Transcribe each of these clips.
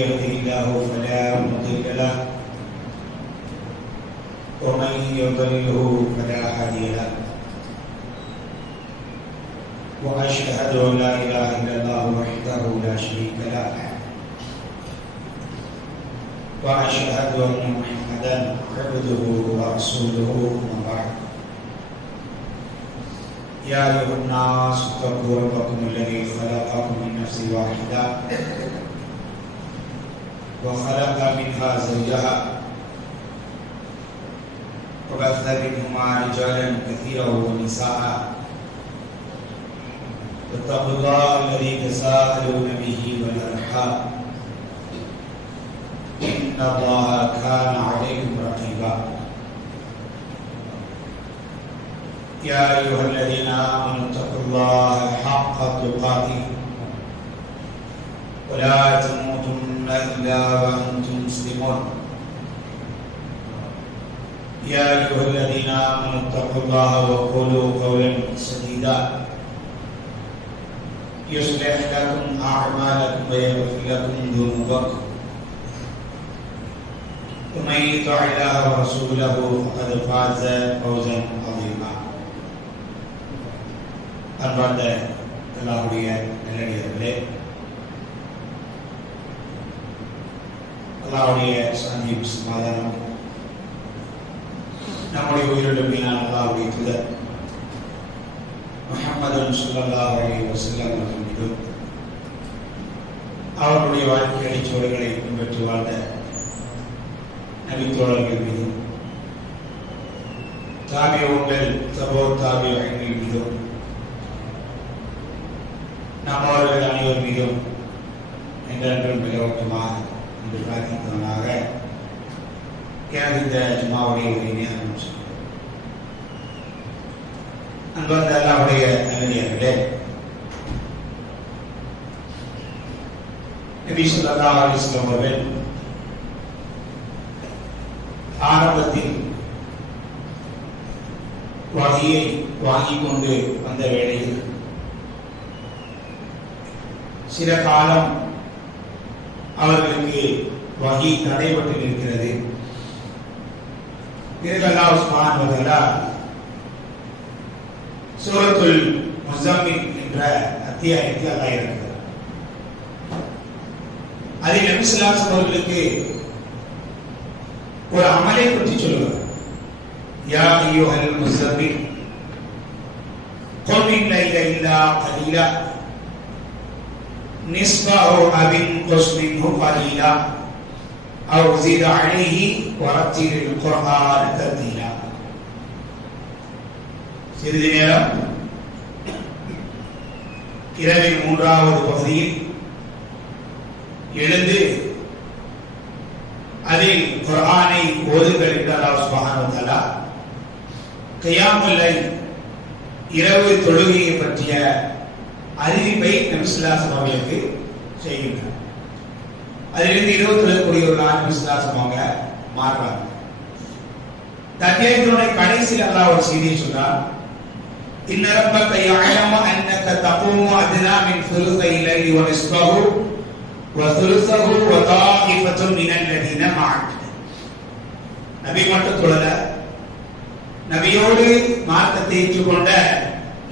يهده الله فلا مضل له ومن يضلله فلا هادي له وأشهد أن لا إله إلا الله وحده لا شريك له وأشهد أن محمدا عبده ورسوله أما بعد يا أيها الناس اتقوا ربكم الذي خلقكم من نفس واحدة وخلق منها زوجها وبث منهما رجالا كثيرا ونساء واتقوا الله الذي تساءلون به والأرحام إن الله كان عليكم رقيبا يا أيها الذين آمنوا اتقوا الله حق تقاته ولا تموتن إلا وأنتم مسلمون يا أيها الذين آمنوا اتقوا الله وقولوا قولا سديدا يصلح لكم أعمالكم ويغفر لكم ذنوبكم ومن يطع الله ورسوله فقد فاز فوزا عظيما அன்பார்ந்த அல்லாஹ்வுடைய நல்லடியார்களே, அல்லாஹ்வுடைய சாந்தியும் சமாதானம் நம்முடைய உயிரிழந்த மீனான அல்லாஹ்வுடைய தூதர் முஹம்மது ஸல்லல்லாஹு அலைஹி வஸல்லம் அவர்கள் மீதும் அவருடைய வாழ்க்கை அடிச்சுவடுகளை பின்பற்றி வாழ்ந்த நபித்தோழர்கள் மீதும் தாபிஊன்கள் தபோ தாபிஊன்கள் மீதும் நம்மவர்கள் அனைவர் மீதும் என்றென்றும் மிகவட்டமாக என்று பிரார்த்தித்தவனாக எனது இந்த ஜும்மாவுடைய உரையினை ஆரம்பிச்சோம். அன்பார்ந்த அல்லாஹ்வுடைய நல்லடியார்களே, நபி ஸல்லல்லாஹு அலைஹி வஸல்லம் அவர்கள் ஆரம்பத்தில் வஹியை வாங்கிக் கொண்டு வந்த வேளையில் சில காலம் அவர்களுக்கு வஹி தடைபட்டு நிற்கிறது. பிறகு அல்லாஹ் சுப்ஹானஹு வ தஆலா சூரத்துல் முஸம்மில் என்ற அத்தியாயத்தை அல்லாஹ் இறக்குகிறார். அதில் நபி ஸல்லல்லாஹு அலைஹி வஸல்லம் அவர்களுக்கு ஒரு அமலை பற்றி சொல்லுவார். யா அய்யுஹல் முஸம்மில் குல் மின் லைல இல்லா கலீலா நிஸ்ஃபஹு அபின் குஸ்மின்ஹு கலீலா அவ் ஸித் அலைஹி வரத்திலில் குர்ஆன தர்தீலா. சிறிது நேரம் இரவின் 3வது பகுதியில் எழுந்து அதில் குர்ஆனை ஓதுங்கள் என்று அல்லாஹ் சுப்ஹானஹு வ தஆலா கியாமுல் லைல் இரவு தொழுகையை பற்றிய அறிவிப்பை நபி ஸல்லல்லாஹு அலைஹி வஸல்லம் அவர்களுக்கு செய்கின்றார். அதிலிருந்து இரவு தொழக்கூடியவர்களாக நபி ஸல்லல்லாஹு அலைஹி வஸல்லம் அவங்க மாறுறாங்க. அத்தியாயத்தினுடைய கடைசியில் அல்லாஹ் ஒரு செய்தியை சொன்னார். இன்ன ரப்பக யஅலமு அன்னக தகூமு அத்னா மின் சுலுஸை லைலி வ நிஸ்ஃபஹு வசுலுசஹு வதாயிஃபத்துன் மினல் லதீன மஅக். நபி மட்டும் தொழல, நபியோடு மார்க்கத்தை ஏற்றுக்கொண்ட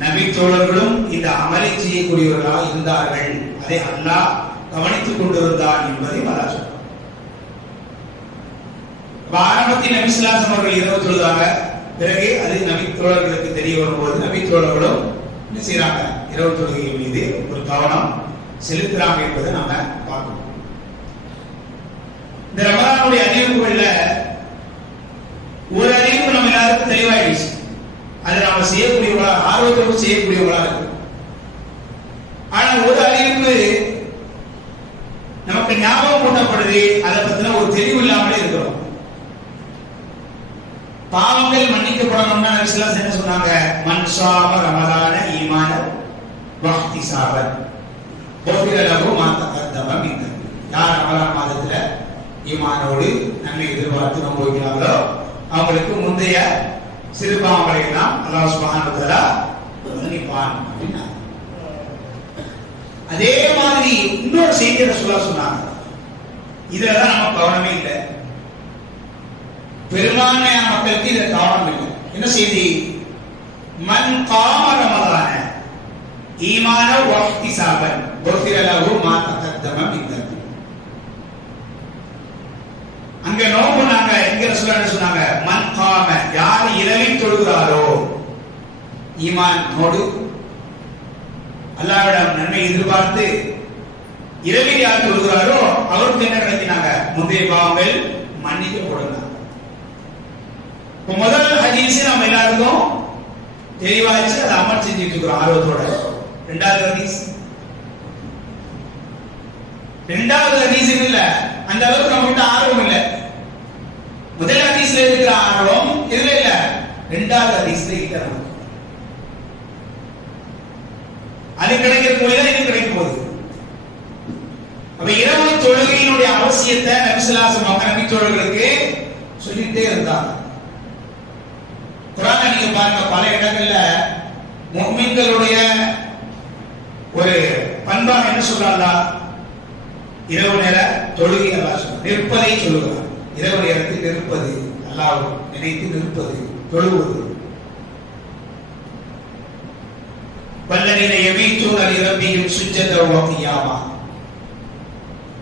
நபி தோழர்களும் இந்த அமலை செய்யக்கூடியவர்களாக இருந்தார்கள். அதை அல்லாஹ் கவனித்துக் கொண்டிருந்தான் என்பதை அல்லாஹ் சொல்றார். ஆரம்பத்தில் நபி ஸல்லல்லாஹு அலைஹி வஸல்லம் அவர்கள் இரவு தொழுதாங்க. பிறகு அது நபி தோழர்களுக்கு தெரிய வரும்போது நபி தோழர்களும் என்ன செய்யறாங்க, இரவு தொழுகை மீது ஒரு கவனம் செலுத்துறாங்க என்பதை நாம பார்க்கணும். இந்த ரமலானுடைய அறிவிப்புகள்ல ஒரு அறிவிப்பு நம்ம எல்லாருக்கும் தெளிவாயிடுச்சு. அதை நாம செய்யக்கூடியவர்களா, ஆர்வத்தோடு செய்யக்கூடியவர்களா இருக்கு. ஆனா ஒரு அறிவிப்பு நமக்கு ஞாபகம் ஊட்டப்படுது, அதை பத்தின ஒரு தெளிவு இல்லாமலே இருக்கிறோம். பாவங்கள் மன்னிக்கப்படணும்னா நபி ஸல்லல்லாஹு அலைஹி வஸல்லம் என்ன சொன்னாங்க? மன் ஸாம ரமலான ஈமானன் வஹ்திஸாபன் குஃபிர லஹு மா தகத்தம மின் தம்பி. யார் ரமலான் மாதத்துல ஈமானோடு நன்மை எதிர்பார்த்து நோன்பு வைக்கிறாங்களோ அவங்களுக்கு முந்தைய சிறு பாவங்களை எல்லாம் அல்லாஹ் சுப்ஹானஹு வ தஆலா மன்னிப்பான் அப்படின்னா. அதே மாதிரி இன்னொரு செய்தியை ரசூலுல்லாஹ் சொன்னாங்க. இதுலதான் நம்ம கவனமே இல்லை. பெரும்பான்மையான மக்களுக்கு இதுல கவனம் இல்லை. என்ன செய்தி? மன் காம ரமலான ஈமான வஹ்திசாபன் குஃபிர லஹு மா தகத்தம மின் தம்பி. அங்க நோம்புனாங்க. இங்க ரசூலுல்லாஹ் சொன்னாங்க, மன் காம, யார் இரவில் தொழுகிறாரோ, ஈமானோடு அல்லாஹ்விடம் நன்மை எதிர்பார்த்து இரவில் யார் தொழுகிறாரோ அவருக்கு என்ன கிடைக்கிறாங்க? முந்தைய பாவங்கள் மன்னிக்கப்படுகிறாங்க. முதல் ஹதீஸ் நம்ம எல்லாருக்கும் தெளிவாச்சு, அதை அமல் செஞ்சுட்டு இருக்கிறோம் ஆர்வத்தோட. இரண்டாவது ஹதீஸ் இல்ல, அந்த அளவுக்கு நம்ம கிட்ட ஆர்வம் இல்ல. முதல் ஹதீஸ்ல இருக்கிற ஆர்வம் இதுல இல்ல, இரண்டாவது ஹதீஸ்ல இல்ல. அது கிடைக்கிற போதுதான் இது கிடைக்கும் போது. அப்ப இரவு தொழுகையினுடைய அவசியத்தை நபி ஸல்லல்லாஹு அலைஹி வஸல்லம் நபி தோழர்களுக்கு சொல்லிட்டே இருந்தாங்க. குர்ஆன்ல நீங்க பாருங்க, பல இடங்கள்ல முஃமின்களுடைய ஒரு பண்பாக என்ன சொல்றாங்க? இரவு நேர தொழுகை அல்லாஹ் சொல்றான், நிற்பதை சொல்லுகிறார். இரவு நேரத்தில் நிற்பது, அல்லாஹ் நினைத்து நிற்பது, தொழுவது. வல்லதீன யபீத்தூன லிரப்பிஹிம் சுஜ்ஜதன் வ கியாமா.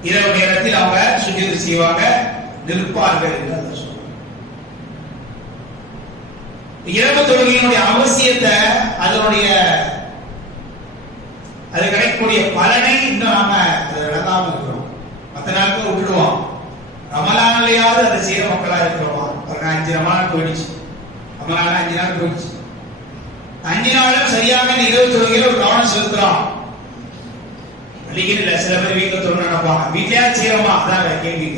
இரவு நேரத்தில் அவங்க சுஜூது செய்வாங்க, நிற்பார்கள் என்று அல்லாஹ் சொல்றான். இரவு தொழுகையினுடைய அவசியத்தை, அதனுடைய அது கிடைக்கக்கூடிய பலனை இன்னும் நாம அதை விளங்காம இருக்கிறோம். மற்ற நாட்கள் விட்டுடுவோம். ரமலான்லயாவது அதை செய்யற மக்களா இருக்கிறோமா? 5 ரமலான் போயிடுச்சு, ரமலான் 5 நாள் போயிடுச்சு. 5 நாளும் சரியாக இரவு தொழுகையில ஒரு கவனம் செலுத்துறோம். பள்ளிக்கு இல்ல, சில பேர் வீட்டுல தொழில் நினைப்பாங்க, வீட்லயாவது செய்யறோமா? அதான் கேள்வி.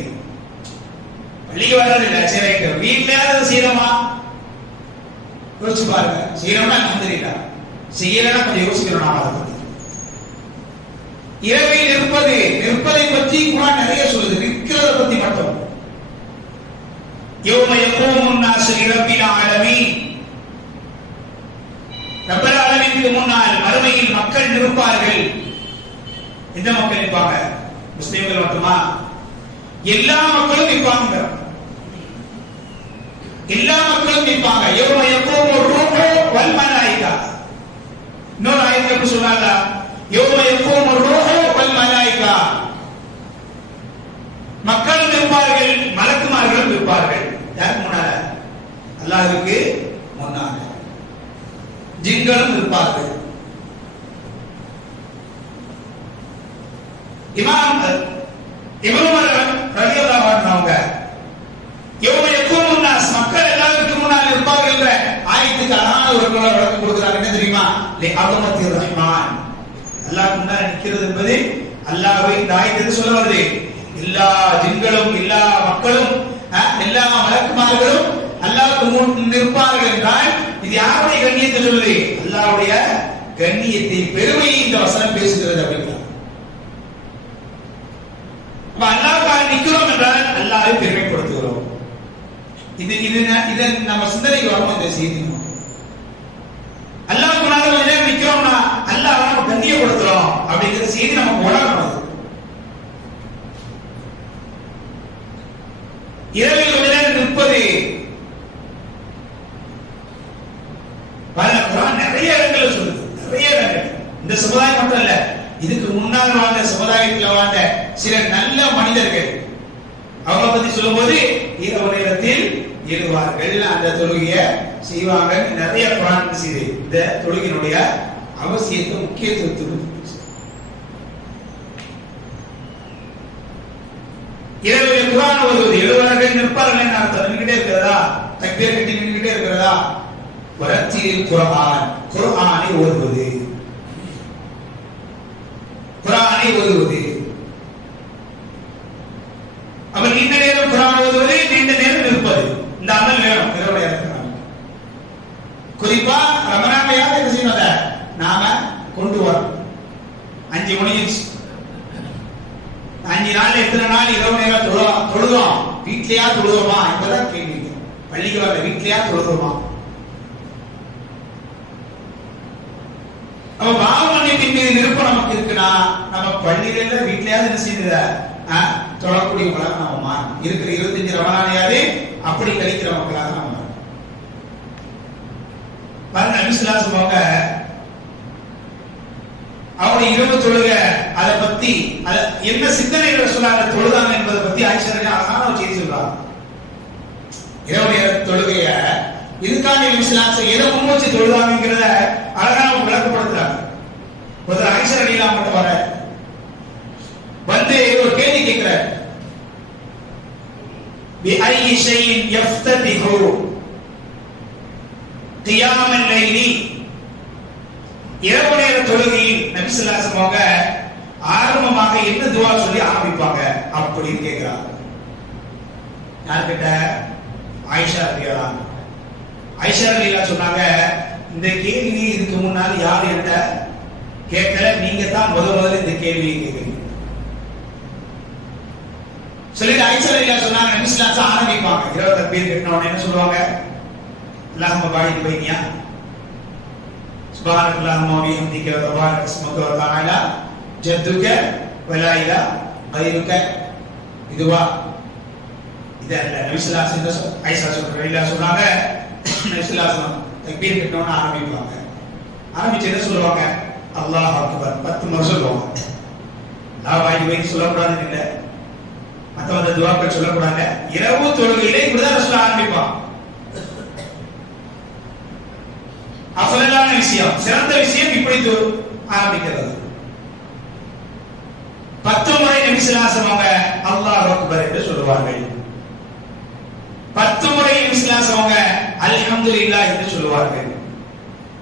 பள்ளிக்கு வர்றது இல்ல, சரி வீட்லயாவது செய்யறோமா? யோசிச்சு பாருங்க. செய்யறோம்னா அல்ஹம்துலில்லாஹ், செய்யலன்னா கொஞ்சம் யோசிக்கணும். நாம அதை பத்தி இரவில் நிற்பதை பற்றி குர்ஆன் நிறைய சொல்லுது, நிற்கிறத பத்தி மட்டும். யௌம யகூமுன் நாஸு லிரப்பில் ஆலமீன். ரப்பல் ஆலமீனுக்கு முன்னால் மறுமையில் மக்கள் நிற்பார்கள். எந்த மக்கள் நிற்பாங்க? முஸ்லிம்கள் மட்டுமா? எல்லா மக்களும் நிற்பாங்க. எல்லா மக்களும் நிற்பாங்க. யௌம யகூமு ரூஹு வல் மலாயிகா. இன்னொரு ஆயத்துல எப்படி சொன்னாங்க? யௌம யகூமு ரூஹு வல் மலாயிகா. மக்கள் நிற்பார்கள், மலக்குமார்களும் நிற்பார்கள். யாருக்கு முன்னால? அல்லாஹ்வுக்கு முன்னால. ஜின்களும் நிற்பார்கள். இமாம் இப்னு உமர் ரலியல்லாஹு அன்ஹு அவங்க யௌம யகூமுன் நாஸ், மக்கள் எல்லாருக்கும் முன்னால் நிற்பார்கள் என்ற ஆயத்துக்கு அழகான ஒரு விளக்கம் கொடுக்கிறார். என்ன தெரியுமா? லி அஸமத்திர் ரஹ்மான். அல்லாஹ் முன்னால் நிற்கிறது என்பது அல்லாஹ்வை இந்த ஆயத்துக்கு சொல்ல வருது. எல்லா ஜின்களும், எல்லா மக்களும், எல்லா மலக்குமார்களும் அல்லாஹ்வுக்கு முன் நிற்பார்கள் என்றால் இது யாருடைய கண்ணியத்தை சொல்லுது? அல்லாஹ்வுடைய கண்ணியத்தை, பெருமையை இந்த வசனம் பேசுகிறது அப்படிங்கிறார். அப்ப அல்லாஹ்வுக்காக நிற்கிறோம் என்றால் அல்லாஹ்வை பெருமைப்படுத்துகிறோம். இது நம்ம சிந்தனைக்கு வரும். இந்த செய்தி அல்லாஹ் முன்னால கொஞ்ச நேரம் நிற்கிறோம்னா அல்லாஹ் நம்ம கண்ணியப்படுத்துறோம் அப்படிங்கிற செய்தி நமக்கு உணரணும். இரவில் கொஞ்ச நேரம் நிற்பது குர்ஆன் நிறைய இடங்கள்ல சொல்லுது, நிறைய இடங்கள். இந்த சமுதாயம் மட்டும் இல்ல, இதுக்கு முன்னால் வாழ்ந்த சமுதாயத்தில் வாழ்ந்த சில நல்ல மனிதர்கள் அவங்களை பத்தி சொல்லும்போது இரவு நேரத்தில் எழுவார்கள், அந்த தொழுகையை செய்வாங்க. நிறைய குர்ஆன் செய்து இந்த தொழுகையினுடைய அவசியத்தை, முக்கியத்துவத்தை இரவில் குர்ஆன் ஓதுவது. எழுவார்கள், நிற்பார்கள். என்ன அர்த்தம்? நின்றுகிட்டே இருக்கிறதா? தக்பீர் கட்டி நின்றுகிட்டே இருக்கிறதா? வரத்தில் குர்ஆன், குர்ஆனை ஓதுவது, குர்ஆனை ஓதுவது. அப்ப நீண்ட நேரம் குர்ஆன் ஓதுவது, நீண்ட நேரம் நிற்பது, இந்த அமல் வேணும் இரவு நேரத்தில். குறிப்பா ரமலான்லயாவது என்ன செய்யணும்? நாம கொண்டு வரணும். 5 மணிக்கு 5 நாள் எத்தனை நாள் இரவு நேரம் தொழுதோம்? வீட்லயா தொழுதோமா? இப்பதான் கேள்வி. பள்ளிக்கு வர வீட்லயா தொழுதோமா? நம்ம பாவ மன்னிப்பின் மீது விருப்பம் நமக்கு இருக்குன்னா நம்ம பள்ளியில வீட்லயாவது என்ன செய்யுது? தொழக்கூடியவங்களாக நாம மாறணும். இருக்கிற 25 ரமலானையாவது அப்படி கழிக்கிற மக்களாக நாம மாறணும். பாருங்க, நபி ஸல்லல்லாஹு அலைஹி வஸல்லம் அவருடைய இரவு தொழுகை அதை பத்தி என்ன சிந்தனைகளை சொன்னாங்க தொழுதாங்க என்பதை பத்தி ஆயிஷா ரலியல்லாஹு அன்ஹா அழகான ஒரு செய்தி சொல்றாங்க. இரவு நேர தொழுகைய இதுக்காக நபி ஸல்லல்லாஹு அலைஹி வஸல்லம் எதை முன் வச்சு தொழுதாங்கங்கறத அழகான விளக்கப்படுத்துறாங்க. ஒரு ஆயிஷா ரலியல்லாஹு அன்ஹா வர வந்து ஒரு கேள்வி கேட்கிறார். بأي شيء يفتتح قيام الليل. இரவு நேர தொழுகையில் நபி ஸல்லல்லாஹு அலைஹி வஸல்லம் ஆரம்பமாக என்ன துஆ சொல்லி ஆரம்பிப்பாங்க அப்படின்னு கேக்குறாங்க. யார்கிட்ட? ஆயிஷா ரலியல்லாஹு அன்ஹா. ஆயிஷா ரலியல்லாஹு சொன்னாங்க, இந்த கேள்வி இதுக்கு முன்னால் யார் என்கிட்ட கேட்கல, நீங்க தான் முதல்ல இந்த கேள்வியை கேட்கிறீங்க. சொல்லிட்டு ஆயிஷா ரலியல்லாஹு சொன்னாங்க, நபி ஸல்லல்லாஹு அலைஹி வஸல்லம் ஆரம்பிப்பாங்க. இரவு தக்பீர் கட்டின உடனே என்ன சொல்லுவாங்க? அல்லாஹும்ம பாரிக் பைனியா சுப்ஹானல்லாஹி வ பிஹம்திக வ தபாரக இஸ்முக வ தஆலா ஜத்துக வ லா இலாஹ கைருக. இதுவா இது அல்ல. நபி ஸல்லல்லாஹு அலைஹி வஸல்லம் ஆயிஷா ரலியல்லாஹு சொன்னாங்க, நபி ஸல்லல்லாஹு அலைஹி வஸல்லம் தக்பீர் கட்டின உடனே ஆரம்பிப்பாங்க. ஆரம்பிச்சு என்ன சொல்லுவாங்க? அல்லாஹ் அக்பர் 10 முறை சொல்லுவாங்க. அல்லாஹ் பாரிக் பைனி சொல்லக்கூடாதுன்னு இல்லை, மத்தவங்க துஆக்கள் சொல்லக்கூடாது. இரவு தொழுகையிலே இப்படிதான் ரசூல் ஆரம்பிப்பான். அஃலலான விஷயம், சிறந்த விஷயம் இப்படி ஆரம்பிக்கிறது. 10 முறை நபி ஸல்லல்லாஹு அலைஹி வஸல்லம் அல்லாஹ் அக்பர் என்று சொல்வார்கள். 10 முறை நபி ஸல்லல்லாஹு அலைஹி வஸல்லம் அல்ஹம்துலில்லாஹ் என்று சொல்வார்கள்.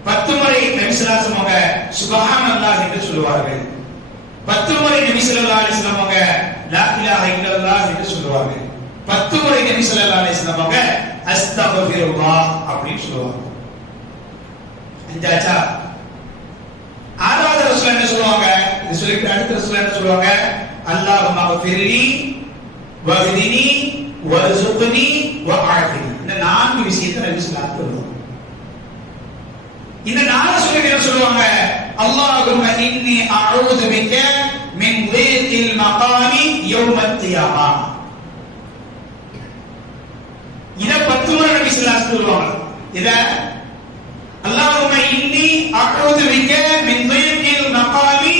10 முறை நபி ஸல்லல்லாஹு அலைஹி வஸல்லம் சுப்ஹானல்லாஹ் என்று சொல்வார்கள். 10 முறை நபி ஸல்லல்லாஹு அலைஹி வஸல்லம் லா இலாஹ இல்லல்லாஹ் என்று சொல்வார்கள். 10 முறை நபி ஸல்லல்லாஹு அலைஹி வஸல்லம் அஸ்தக்ஃபிருல்லாஹ் அப்படின்னு சொல்வாங்க. அஞ்சாச்சா? ஆறாவது ரசூல் என்ன சொல்லுவாங்க? இது சொல்லிட்டு அடுத்த ரசூல் என்ன சொல்லுவாங்க? அல்லாஹும்ம ஃபிர்லி வஹ்தினி வர்ஸுக்னி வஆஃபினி. இந்த 4 விஷயத்தை நபி ஸல்லல்லாஹு அலைஹி வஸல்லம் இந்த 4 சொல்லிட்டு என்ன சொல்லுவாங்க? அல்லாஹும்ம இன்னி அஊது பிக மின் ضيقில் மகாமி யௌமல் கியாமா. இத 10 முறை நபி ஸல்லல்லாஹு அலைஹி வஸல்லம் சொல்லுவாங்க. இத அல்லாஹும்ம இன்னி அஊது பிக மின் ضيقில் மகாமி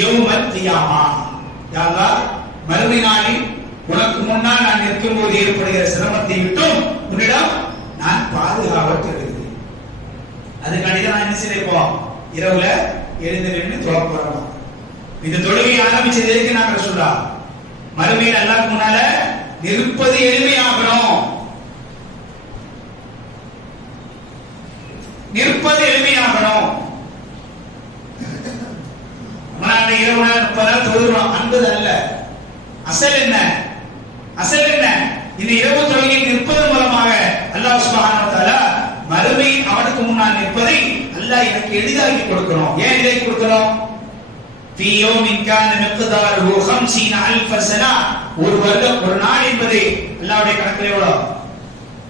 யௌமல் கியாமா. யா அல்லாஹ், மறுமை நாளில் உனக்கு முன்னால் நான் நிற்கும்போது ஏற்படுகிற சிரமத்தை விட்டும் உன்னிடம் நான் பாதுகாவல் தேடுகிறேன். அதுக்காண்டி தான் நான் என்ன செய்யறோம்? இரவுல எழுந்து நின்று தொழ போறோம். இந்த தொழுகை ஆரம்பிச்சது எதுக்கு? நாங்க சொல்றா மறுமையில் அல்லாஹ்க்கு முன்னால நிற்பது எளிமையாகணும், நிற்பது எளிமையாகணும். இரவு 30 நாள் தொழுகிறோம் என்பது அல்ல. அசல் என்ன? அசல் என்ன? இந்த இரவு தொழுகையில் நிற்பதன் மூலமாக அல்லாஹ் சுப்ஹானஹு வ தஆலா மறுமையில் அவனுக்கு முன்னால் நிற்பதை அல்லாஹ் எனக்கு எளிதாக்கி கொடுக்கணும். ஏன் இதை கொடுக்கணும்? في يوم كان مقداره 50000 سنه. ஒரு வருடம், ஒரு நாள் என்பது அல்லாஹ்வுடைய கணக்கில் எவ்வளவு?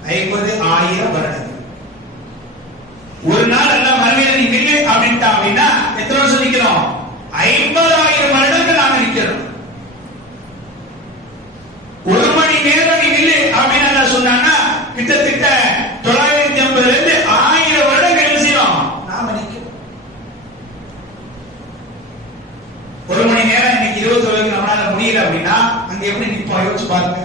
50000 வருடங்கள். ஒரு நாள் அல்லாஹ் மறுமையில் நீ நில்லு அப்படின்ட்டா அப்படின்னா எத்தனை வருஷம் நிக்கிறோம்? 50000 வருடங்கள் நாம நிக்கிறோம். ஒரு மணி நேரம் நீ நில்லு அப்படின்னு அல்லாஹ் சொன்னான்னா கிட்டத்தட்ட 950 இருந்து 1000 வருடங்கள் என்ன செய்யணும்? நாம நிக்கிறோம். ஒரு மணி நேரம் இன்னைக்கு 20 வரைக்கும் நம்மளால முடியல அப்படின்னா அங்க எப்படி நிற்போம்? யோசிச்சு பாருங்க.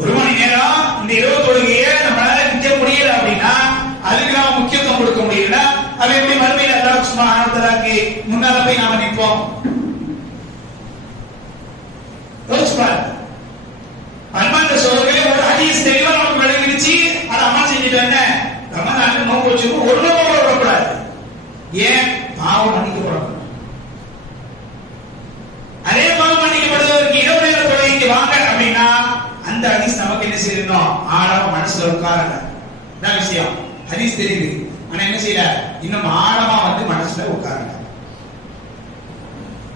ஒரு மணி நேரம் இந்த 20 தொழுகையை நம்மளால நிக்க முடியல அப்படின்னா அதுக்கு நாம முக்கியத்துவம் கொடுக்க முடியல. அது எப்படி மறுமையில் அல்லாஹ் சுப்ஹானஹு வ தஆலாக்கு முன்னால போய் நாம நிற்போம்? யோசிச்சு பாருங்க. அன்பார்ந்த சகோதரர்களே, ஒரு ஹதீஸ் தெளிவா நமக்கு விளங்கிடுச்சு. அதை அம்மா செஞ்சுட்டாங்க. ரமலான் நோன்பு வச்சுக்கோ, ஒரு நோன்பு விடக்கூடாது. ஏன்? பாவம் மன்னிக்கப்படணும். அதே பாவம் மன்னிக்கப்படுவதற்கு இரவு நேர தொழுகைக்கு வாங்க அப்படின்னா அந்த ஹதீஸ் நமக்கு என்ன செய்யணும்? ஆழமா மனசுல உட்காரல. என்ன விஷயம்? ஹதீஸ் தெரியுது, ஆனா என்ன செய்யல? இன்னும் ஆழமா வந்து மனசுல உட்காரல.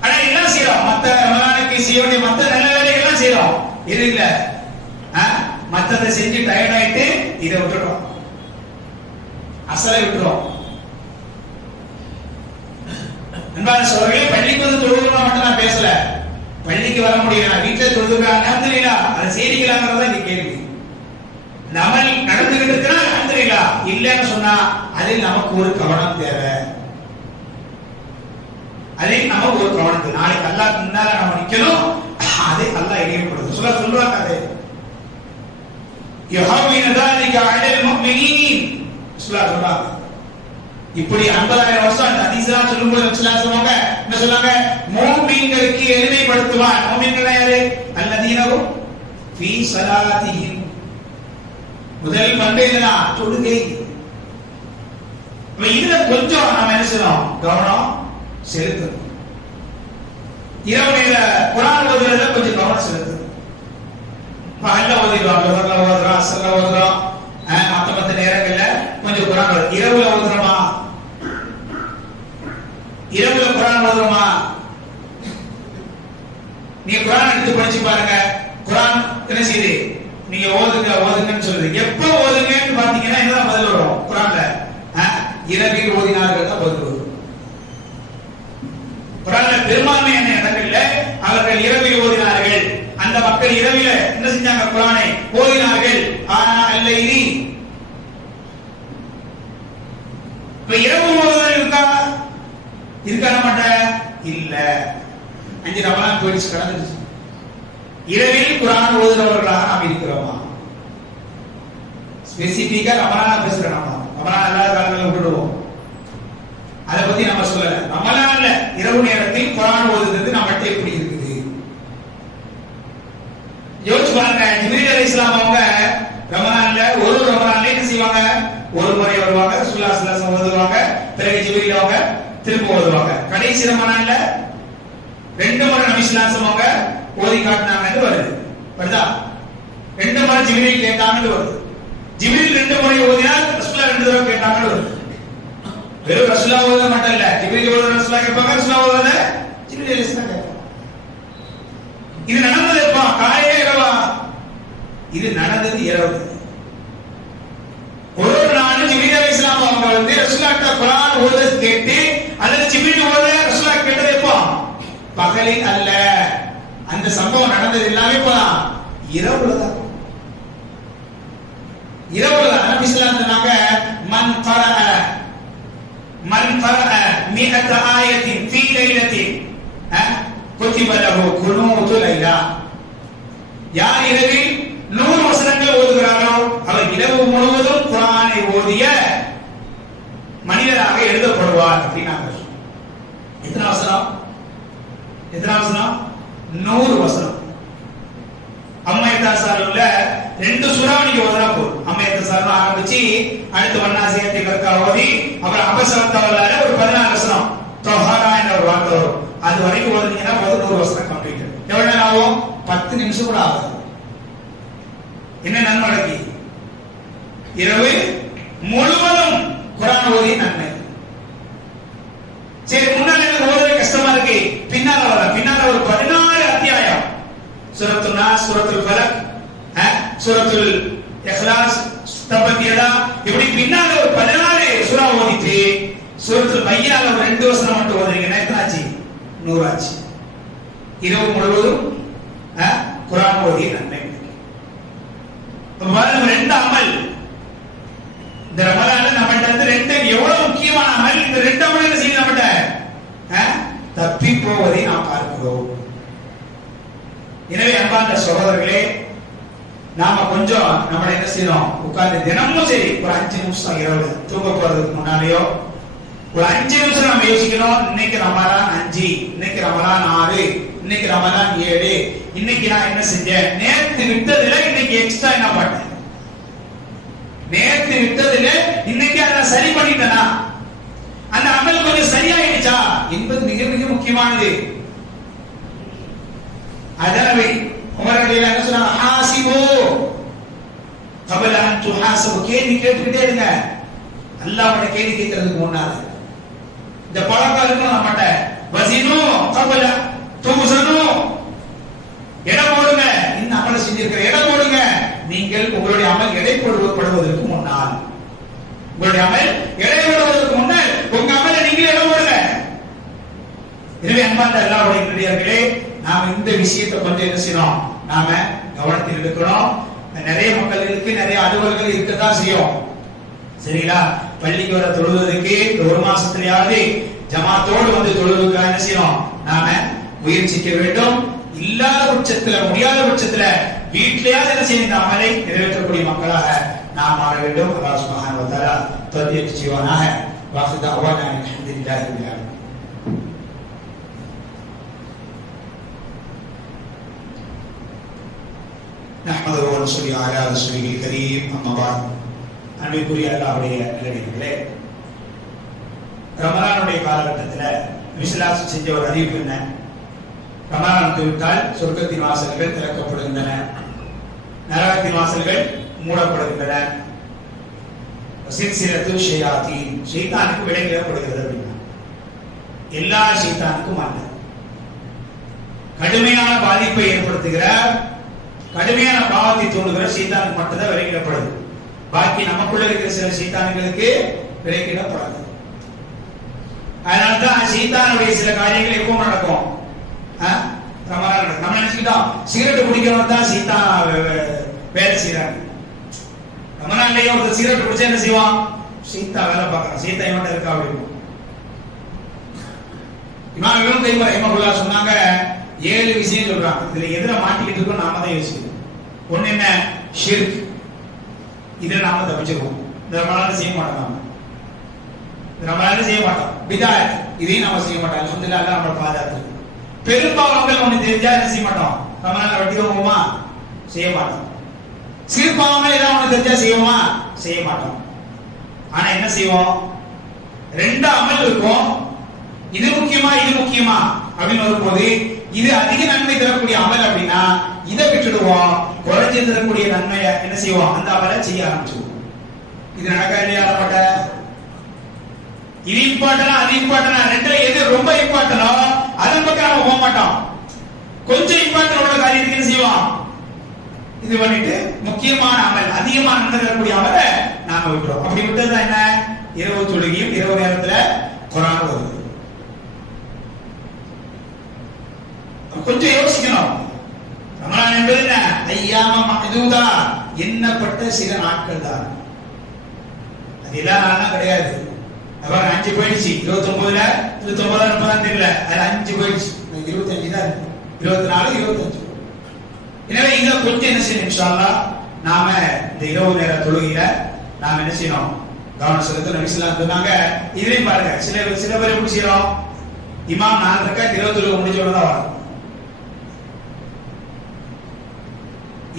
ஆனா என்ன செய்யறோம்? மத்த ரமலானுக்கு செய்ய வேண்டிய மத்த நல்ல வேலைகள் எல்லாம் செய்யறோம். இது இல்ல, மத்ததை செஞ்சு டயர்ட் ஆயிட்டு இதை விட்டுறோம், அசலை விட்டுறோம். அன்பான சகோதரர்களே, பள்ளிக்கு வந்து தொழுகிறோம் மட்டும் நான் பேசல. பள்ளிக்கு வர முடியல, வீட்டுல தொழுதுறேன் அல்ஹம்துலில்லாஹ், அதை செய்றீங்களாங்கிறதா இங்க கேள்வி. இந்த அமல் நடந்துகிட்டு இருக்கிறா அல்ஹம்துலில்லாஹ், இல்லைன்னு சொன்னா அதில் நமக்கு ஒரு கவனம் தேவை. அதில் நமக்கு ஒரு கவனம் தேவை. நாளைக்கு அல்லாஹ்க்கு முன்னால நம்ம நிக்கணும், அதை அல்லாஹ் இணையப்படுது சொல்றாங்க. அதே யஹாவின ذلك على المؤمنين சொல்றாங்க. இப்படி 50000 வருஷம் அந்த ஹதீஸ்லாம் சொல்லும்போது ரசூலுல்லாஹ் சொல்லுவாங்க, என்ன சொல்றாங்க? முஃமின்களுக்கு எளிமைப்படுத்துவான். முஃமின்கள் யாரு? அல்லதீனஹும் ஃபீ ஸலாத்திஹிம், முதல் பண்பேனா தொழுகை. இதுல கொஞ்சம் நாம என்ன செய்யணும், கவனம் செலுத்தணும். இரவு நேர குர்ஆன் ஓதுறதுல கொஞ்சம் கவனம் செலுத்தணும். பகல்ல ஓதிடுவாங்க, ஓதுறோம், அசர்ல ஓதுறோம், மத்த நேரங்கள்ல கொஞ்சம் குர்ஆன் ஓதுறோம். இரவுல ஓதுறோமா? இரவுல குர்ஆன் ஓதுறோமா? நீங்க குர்ஆன் எடுத்து படிச்சு பாருங்க. குர்ஆன் என்ன செய்யுது? நீங்க ஓதுங்கன்னு சொல்லுது. எப்ப ஓதுங்கன்னு பாத்தீங்கன்னா என்ன பதில் வரும் குர்ஆன்ல? இரவில் ஓதினார்கள் தான் பதில் வரும். குர்ஆன்ல பெரும்பான்மையான இடங்கள்ல அவர்கள் இரவில் ஓதினார்கள். அந்த மக்கள் இரவில என்ன செஞ்சாங்க? குர்ஆனை ஓதினார்கள். ஆனா அல்லைலி, இப்ப இரவு ஓதுதல் இருக்கா மாட்ட? இல்ல. 5 ரமலான் போயிடுச்சு, கடந்துருச்சு. இரவில் குர்ஆன் ஓதுறவர்களாக நாம் இருக்கிறோமா? ஸ்பெசிபிக்கா ரமலான் பேசுறோம். ரமலான் அல்லாத காலங்களில் விட்டுடுவோம், அதை பத்தி நம்ம சொல்லல. ரமலான்ல இரவு நேரத்தில் குர்ஆன் ஓதுறது நம்மகிட்ட எப்படி இருக்குது யோசிச்சு பாருங்க. ஜிப்ரீல் அலைஹிஸ்ஸலாம் அவங்க ரமலான்ல ஒரு ரமலான்ல என்ன செய்வாங்க? ஒரு முறை வருவாங்க, ரசூலுல்லாஹ் ஸல்லல்லாஹு அலைஹி வஸல்லம் ஓதுவாங்க, பிறகு ஜிப்ரீல் அவங்க திரும்ப ஓதுவாங்க. கடைசி ரமலான்ல 2 முறை நபி ஸல்லல்லாஹு அலைஹி வஸல்லம் அவங்க ஓதி காட்டினாங்கன்னு வருதா? 2 முறை ஜிப்ரீல் கேட்டாங்கன்னு வருது. ஜிப்ரீல் 2 முறை ஓதினா ரசூலுல்லாஹ் 2 தடவை கேட்டாங்கன்னு வருது. வெறும் ரசூலுல்லாஹ் ஓத மட்டும் இல்ல, ஜிப்ரீல் ஓதுற ரசூலுல்லாஹ் கேட்பாங்க, ரசூலுல்லாஹ் ஓதுற ஜிப்ரீல் அலைஹிஸ்ஸலாம் கேட்பாங்க. இது நடந்தது எப்ப? காலையில இரவா? இது நடந்தது இரவு. ஒரு நாள் ஜிப்ரீல் அலைஹிஸ்ஸலாம் அவங்க வந்து ரசூலுல்லாஹ் குர்ஆன் ஓத கேட்டு, அல்லது ஜிப்ரீல் ஓத ரசூலுல்லாஹ் கேட்டது எப்போ? பகலில் அல்ல. அந்த சம்பவம் நடந்தது எல்லாமே போலாம் இரவுல தான். இரவுல நபி ஸல்லல்லாஹு அலைஹி வஸல்லம் சொன்னாங்க, மன் கரஅ 100 ஆயத்தின் ஃபீ லைலத்தின் குதிப லஹு குனூது லைலா. யார் இரவில் 100 வசனங்கள் ஓதுகிறாரோ அவர் இரவு முழுவதும் குர்ஆனை ஓதிய மனிதராக எழுதப்படுவார் அப்படின்னாங்க. எத்தனை வசனம்? 100 வசனம். அம்மையத்தாசாருல 2 சூரா நீங்க ஓதுனா போதும். அம்மையத்தாசாரு ஆரம்பிச்சு அடுத்து வண்ணாசியத்தை கற்கா ஓதி, அப்புறம் அபசரத்தவல்லால ஒரு 14 வசனம் தொஹரா என்ற ஒரு வார்த்தை வரும். அது வரைக்கும் ஓதுனீங்கன்னா 100 வசனம் கம்ப்ளீட். எவ்வளவு நேரம் ஆகும்? 10 நிமிஷம் கூட ஆகாது. என்ன நன்மை நடக்கி? இரவு முழுவதும் குர்ஆன் ஓதி நன்மை. சரி, முன்னால எனக்கு ஓதுறது கஷ்டமா இருக்கு, பின்னால ஒரு 14 அத்தியாயம், சூரத்துல் நாஸ், சூரத்துல் ஃபலக், சூரத்துல் இக்லாஸ், தபத் யதா, இப்படி பின்னால ஒரு 14 சூரா ஓதிட்டு சூரத்துல் பையால ஒரு 2 வசனம் மட்டும் ஓதுறீங்கன்னா எத்தனை ஆச்சு? 100 ஆச்சு. இரவு முழுவதும் குர்ஆன் ஓதி நன்மை. பாருங்க, 2 அமல் இந்த ரமலான்ல நம்மகிட்ட இருந்து 2 எவ்வளவு முக்கியமான அமல். இந்த 2 அமல் என்ன செய்யுது? நம்மகிட்ட தப்பி போவதை நாம் பார்க்கிறோம். எனவே அன்பார்ந்த சகோதரர்களே, நாம கொஞ்சம் நம்ம என்ன செய்யணும்? உட்கார்ந்து தினமும் சரி ஒரு 5 நிமிஷம் இரவு தூங்க போறதுக்கு முன்னாலேயோ ஒரு 5 நிமிஷம் நம்ம யோசிக்கணும். இன்னைக்கு ரமலான் 5, இன்னைக்கு ரமலான் 6, இன்னைக்கு ரமலான் 7, இன்னைக்கு நான் என்ன செஞ்சேன்? நேத்து விட்டதுல இன்னைக்கு எக்ஸ்ட்ரா என்ன பண்ணேன்? நேத்து விட்டதுல இன்னைக்கு அதை சரி பண்ணிட்டேனா? அந்த அமல் கொஞ்சம் சரியாயிடுச்சா என்பது மிக மிக முக்கியமானது. அதனவே உமர் ரலியல்லாஹு அன்ஹு சொன்னாங்க, ஹாசிபு கபல அன் துஹாசபு. கேள்வி கேட்டுக்கிட்டே இருங்க. அல்லாஹ்வோட கேள்வி கேட்கிறதுக்கு முன்னால இந்த பழக்கம் இருக்கணும் நம்மட்ட. வஸினு கபல துஸனு, எடை போடுங்க. இந்த அமல் செஞ்சிருக்கிற எடை போடுங்க. நீங்கள் உங்களுடைய அமல் எடை போடுவதற்கு முன்னால், உங்களுடைய அமல் எடை போடுவதற்கு முன்னால் உங்க அமலை நீங்களே எடை போடுங்க. எனவே அன்பார்ந்த அல்லாஹ்வுடைய நல்லடியார்களே, நாம இந்த விஷயத்தை கொஞ்சம் என்ன செய்யணும், நாம கவனத்தில் எடுக்கணும். நிறைய மக்களுக்கு நிறைய அலுவல்கள் இருக்கதான் செய்யும். சரிங்களா? பள்ளிக்கு வர தொழுவதற்கு ஒரு மாசத்துலயாவது ஜமாத்தோடு வந்து தொழுவதற்கு என்ன செய்யணும், நாம முயற்சிக்க வேண்டும். இல்லாத பட்சத்துல, முடியாத பட்சத்துல வீட்டிலேயாவது என்ன செய்ய இந்த அமலை நிறைவேற்றக்கூடிய மக்களாக நாம் மாற வேண்டும். அல்லாஹ் சுப்ஹானஹு வ தஆலா தௌஃபீக் செய்வானாக. வாஹித அவானா அல்ஹம்துலில்லாஹி ரப்பில் ஆலமீன். நஹ்மதுஹு வ நுஸல்லி அலா ரசூலில் கரீம். அம்மா பஅத். அன்பிற்குரிய அல்லாஹ்வுடைய நல்லடியார்களே, ரமலானுடைய காலகட்டத்தில் விஸ்லாஸ் செஞ்ச ஒரு அறிவிப்பு என்ன? ரமலான் விட்டால் சொர்க்கத்தின் வாசல்கள் திறக்கப்படுகின்றன, நரகத்தின் வாசல்கள் மூடப்படுகின்றன. சில்சிலத்து ஷயாத்தீன், ஷைத்தானுக்கு விலங்கிடப்படுகிறது அப்படின்னா எல்லா ஷைத்தானுக்கும் அல்ல, கடுமையான பாதிப்பை ஏற்படுத்துகிற கடுமையான பாவத்தை தூண்டுகிற ஷைத்தானுக்கு மட்டும்தான் விலங்கிடப்படுது. பாக்கி நமக்குள்ள இருக்கிற சில ஷைத்தான்களுக்கு விலங்கிடப்படாது. அதனால்தான் ஷைத்தானுடைய சில காரியங்கள் எப்போ நடக்கும்? நம்ம நினைச்சுக்கிட்டோம் சிகரெட் குடிக்கிறவன் தான் சீதான் வேலை செய்யறாங்க. ரமலான்லயே ஒரு சிகரெட் குடிச்சா என்ன செய்வான்? சீதா வேலை பார்க்கறான், சீதா இவன்ட்ட இருக்கா அப்படின்னு. இமாம் இப்னு கைம் ரஹிமஹுல்லாஹ் சொன்னாங்க, 7 விஷயம் சொல்றாங்க. இதுல எதுல மாட்டிக்கிட்டு இருக்கோம் நாம தான் யோசிக்கணும். ஒண்ணு என்ன? ஷிர்க். இதுல நாம தப்பிச்சிருவோம். இந்த ரமலான்ல செய்ய மாட்டோம், ரமலான்ல செய்ய மாட்டோம். பிதாத், இதையும் நாம செய்ய மாட்டோம். அல்ஹம்துலில்லாஹ் அல்லாஹ் நம்மள பாதுகாத்து. பெரும்பாவங்கள் ஒண்ணு தெரிஞ்சா என்ன செய்ய மாட்டோம்? ரமலான்ல வட்டி வாங்குவோமா? செய்ய மாட்டோம். சிறு பாவங்கள் ஏதாவது ஒண்ணு தெரிஞ்சா செய்வோமா? செய்ய மாட்டோம். ஆனா என்ன செய்வோம்? 2 அமல் இருக்கும். இது முக்கியமா இது முக்கியமா அப்படின்னு வரும்போது இது அதிக நன்மை தரக்கூடிய அமல் அப்படின்னா இதை விட்டுடுவோம். குறைஞ்சு தரக்கூடிய நன்மையை என்ன செய்வோம்? அந்த அமலை செய்ய ஆரம்பிச்சுவோம். இது நடக்க இல்லையா? மாட்ட இது இம்பார்ட்டனா அது இம்பார்ட்டனா, ரெண்டுல எது ரொம்ப இம்பார்ட்டனோ அதன் பக்கம் நாம போக மாட்டோம். கொஞ்சம் இம்பார்ட்டன் உள்ள காரியத்துக்கு என்ன செய்வோம்? இது பண்ணிட்டு முக்கியமான அமல், அதிகமான நன்மை தரக்கூடிய அமலை நாம விட்டுறோம். அப்படி விட்டதுதான் என்ன? இரவு தொழுகையும் இரவு நேரத்துல குர்ஆன் ஓதுறது. கொஞ்சம் யோசிக்கணும். ரமலான் என்பது என்ன? ஐயாம மஹ்தூதா, எண்ணப்பட்ட சில நாட்கள் தான். அது எல்லா நாளும் கிடையாது. அப்புறம் 5 போயிடுச்சு. 29ல 30 தெரியல, அது 5 போயிடுச்சு. 25 தான் இருக்கு. 24 25. எனவே இத கொஞ்சம் என்ன செய்யணும்? இன்ஷா அல்லாஹ் நாம இந்த இரவு நேர தொழுகையில நாம என்ன செய்யணும்? கவனம் செலுத்த நபி ஸல்லல்லாஹு அலைஹி வஸல்லம் சொன்னாங்க. இதுலயும் பாருங்க, சில பேர் எப்படி செய்யறோம்? இமாம் 4 ரக்காத் இரவு தொழுகை முடிஞ்ச உடனே தான் வரும்.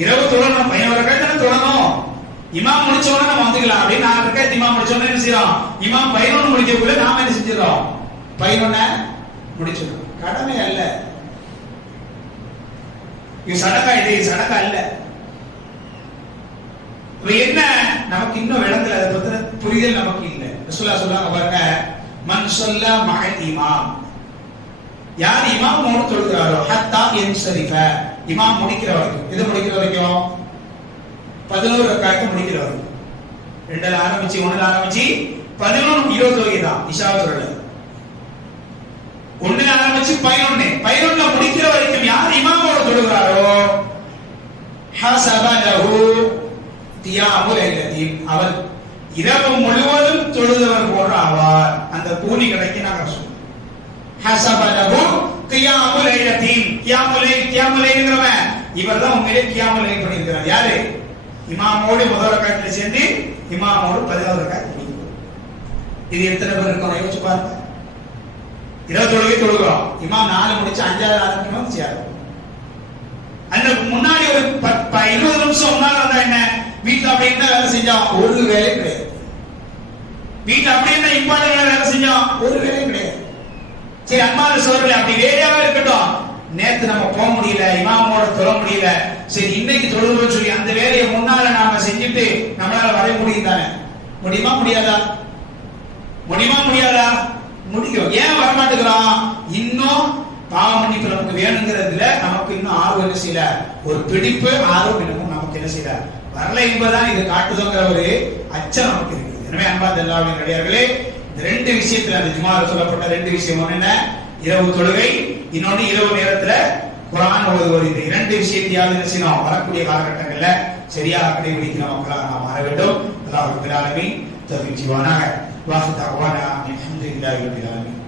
இரவு தொழணும், 11 ரக்காத் தான தொழணும். இமாம் முடிச்ச உடனே நம்ம வந்துக்கலாம் அப்படின்னு 4 ரக்காத் இமாம் முடிச்ச உடனே என்ன செய்யறோம்? இமாம் 11 முடிக்கக்குள்ள நாம என்ன செஞ்சிரோம்? 11 முடிச்சிரோம். கடமை அல்ல இது, சடகா. இது சடகா அல்ல. என்ன நமக்கு இன்னும் விளங்கல, அதை பத்தின புரிதல் நமக்கு இல்லை. ரசூலுல்லாஹ் சொல்றாங்க பாருங்க, மன் ஸல்லா மஅல் இமாம், யார் இமாமோடு தொழுகிறாரோ ஹத்தா யன்ஸரிஃப, இமாம் முடிக்கிற வரைக்கும். இது முடிக்கிற வரைக்கும் 11 ரக்காத் முடிக்கிற வரைக்கும். 2ல ஆரம்பிச்சு 1ல ஆரம்பிச்சு 11 20 வரைக்கும் தான் இஷா தொழுகை. 1ல ஆரம்பிச்சு 11 முடிக்கிற வரைக்கும் யார் இமாமோடு தொழுகிறாரோ ஹஸப லஹு கியாமுல் லைலத்தின், அவர் இரவு முழுவதும் தொழுதவர் போன்ற ஆவார். அந்த கூலி கிடைக்கும். நாங்க சொல்றோம் ஹஸப லஹு கியாமுல் லைலத்தின். கியாமுல் லைல்ங்கறவன் இவர்தான் உண்மையிலே கியாமுல் லைல் பண்ணியிருக்கிறார். யாரு? இமாமோடு முதல் ரக்காத்துல சேர்ந்து இமாமோடு 11 ரக்காத் முடிக்கிறார். இது எத்தனை பேர் இருக்கும் யோசிச்சு பாருங்க. 20 தொழுகை தொழுகிறோம், இமாம் 4 முடிச்சு 5வது ஆரம்பிக்கணும் செய்யணும். அந்த முன்னாடி ஒரு 20 நிமிஷம் முன்னால வந்தா என்ன? வீட்டுல அப்படி என்ன வேலை செஞ்சா? ஒரு வேலை கிடையாது. வீட்டுல அப்படி என்ன இம்பார்ட்டன்ட் வேலை செஞ்சா? ஒரு வேலையும் கிடையாது. சரி அன்பான சோதரர்களே, அப்படி வேலையாவே இருக்கட்டும். நேத்து நம்ம போக முடியல, இமாமோட தொழ முடியல, சரி இன்னைக்கு தொழுகிறோம் சொல்லி அந்த வேலையை முன்னால நாம செஞ்சுட்டு நம்மளால வர முடியும் தானே? முடியுமா முடியாதா? முடியுமா முடியாதா? முடியும். ஏன் வரமாட்டேங்கிறோம்? இன்னும் பாவ மன்னிப்பு நமக்கு வேணுங்கிறதுல நமக்கு இன்னும் ஆர்வம் என்ன செய்யல, ஒரு பிடிப்பு ஆர்வம் இன்னமும் நமக்கு என்ன செய்யல வரல என்பதுதான் இது காட்டுதுங்கிற ஒரு அச்சம் நமக்கு இருக்குது. எனவே அன்பார்ந்த அல்லாஹ்வின் அடியார்களே, இந்த 2 விஷயத்துல அந்த ஜுமால சொல்லப்பட்ட 2 விஷயம் என்ன? இரவு தொழுகை, இன்னொன்னு இரவு நேரத்துல குர்ஆன் ஓதுவது, இந்த இரண்டு விஷயத்தையாவது என்ன செய்யணும், வரக்கூடிய காலகட்டங்கள்ல சரியாக கடைபிடிக்கிற மக்களாக நாம் மாற வேண்டும். அல்லாஹ் ரப்பல் ஆலமீன் தௌஃபீக் செய்வானாக. வாஹிர் தஅவானா அல்ஹம்துலில்லாஹி ரப்பில் ஆலமீன்.